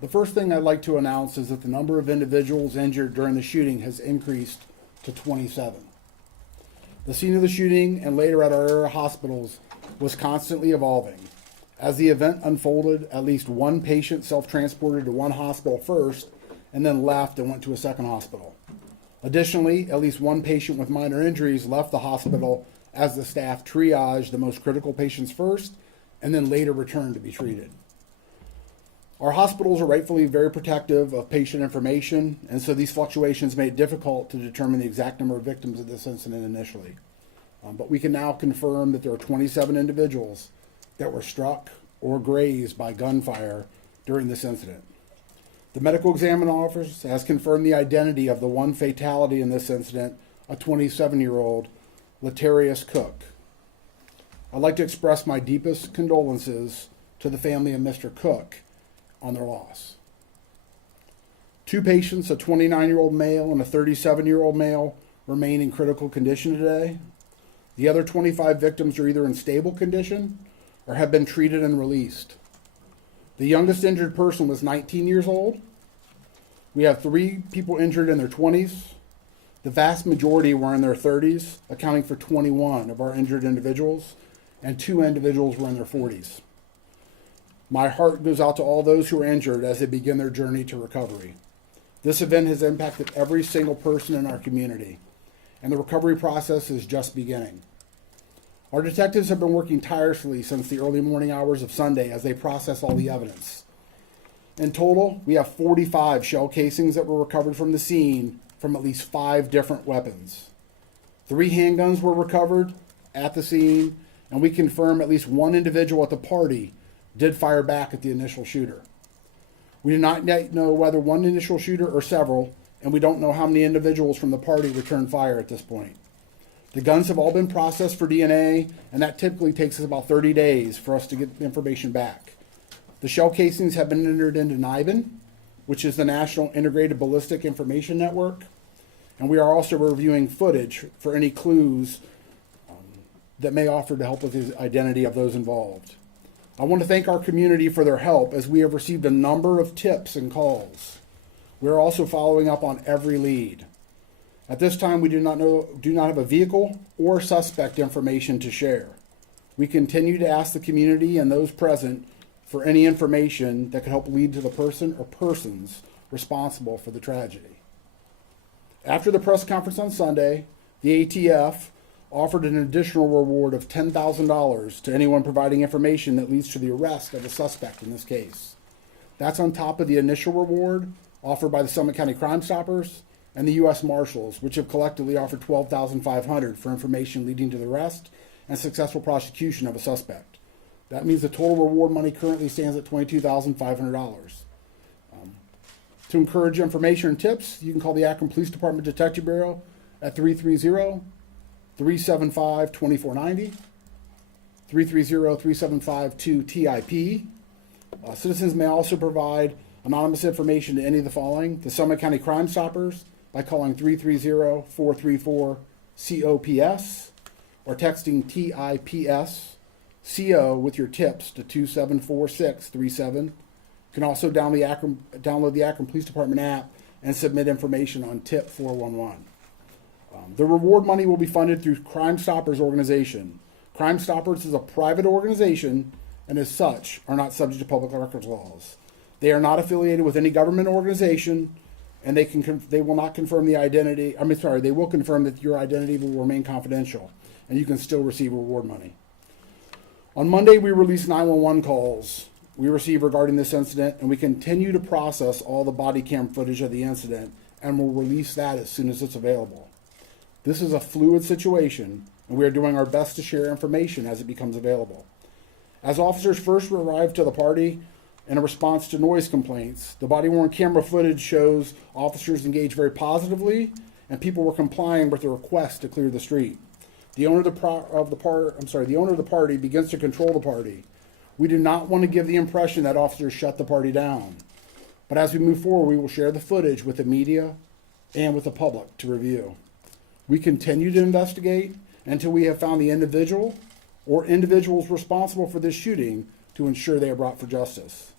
The first thing I'd like to announce is that the number of individuals injured during the shooting has increased to 27. The scene of the shooting and later at our area hospitals was constantly evolving. As the event unfolded, at least one patient self-transported to one hospital first and then left and went to a second hospital. Additionally, at least one patient with minor injuries left the hospital as the staff triaged the most critical patients first and then later returned to be treated. Our hospitals are rightfully very protective of patient information, and so these fluctuations made it difficult to determine the exact number of victims of this incident initially. But we can now confirm that there are 27 individuals that were struck or grazed by gunfire during this incident. The medical examining officer has confirmed the identity of the one fatality in this incident, a 27-year-old Latarius Cook. I'd like to express my deepest condolences to the family of Mr. Cook on their loss. Two patients, a 29-year-old male and a 37-year-old male, remain in critical condition today. The other 25 victims are either in stable condition or have been treated and released. The youngest injured person was 19 years old. We have 3 people injured in their 20s. The vast majority were in their 30s, accounting for 21 of our injured individuals, and 2 individuals were in their 40s. My heart goes out to all those who are injured as they begin their journey to recovery. This event has impacted every single person in our community, and the recovery process is just beginning. Our detectives have been working tirelessly since the early morning hours of Sunday as they process all the evidence. In total, we have 45 shell casings that were recovered from the scene from at least 5 different weapons. 3 handguns were recovered at the scene, and we confirm at least one individual at the party did fire back at the initial shooter. We do not yet know whether one initial shooter or several, and we don't know how many individuals from the party returned fire at this point. The guns have all been processed for DNA, and that typically takes us about 30 days for us to get the information back. The shell casings have been entered into NIBIN, which is the National Integrated Ballistic Information Network, and we are also reviewing footage for any clues that may offer to help with the identity of those involved. I want to thank our community for their help as we have received a number of tips and calls. We are also following up on every lead. At this time, we do not have a vehicle or suspect information to share. We continue to ask the community and those present for any information that could help lead to the person or persons responsible for the tragedy. After the press conference on Sunday, the ATF offered an additional reward of $10,000 to anyone providing information that leads to the arrest of a suspect in this case. That's on top of the initial reward offered by the Summit County Crime Stoppers and the U.S. Marshals, which have collectively offered $12,500 for information leading to the arrest and successful prosecution of a suspect. That means the total reward money currently stands at $22,500. To encourage information and tips, you can call the Akron Police Department Detective Bureau at 330-375-2490, 330-375-2TIP. Citizens may also provide anonymous information to any of the following: the Summit County Crime Stoppers by calling 330-434-COPS or texting TIPS CO with your tips to 274637. You can also download the Akron Police Department app and submit information on tip 411. The reward money will be funded through Crime Stoppers organization. Crime Stoppers is a private organization and as such are not subject to public records laws. They are not affiliated with any government organization, and they will not confirm the identity. They will confirm that your identity will remain confidential, and you can still receive reward money. On Monday, we released 911 calls we received regarding this incident, and we continue to process all the body cam footage of the incident, and will release that as soon as it's available. This is a fluid situation, and we are doing our best to share information as it becomes available. As officers first arrived to the party in a response to noise complaints, the body-worn camera footage shows officers engaged very positively, and people were complying with the request to clear the street. The owner of the party begins to control the party. We do not want to give the impression that officers shut the party down. But as we move forward, we will share the footage with the media and with the public to review. We continue to investigate until we have found the individual or individuals responsible for this shooting to ensure they are brought for justice.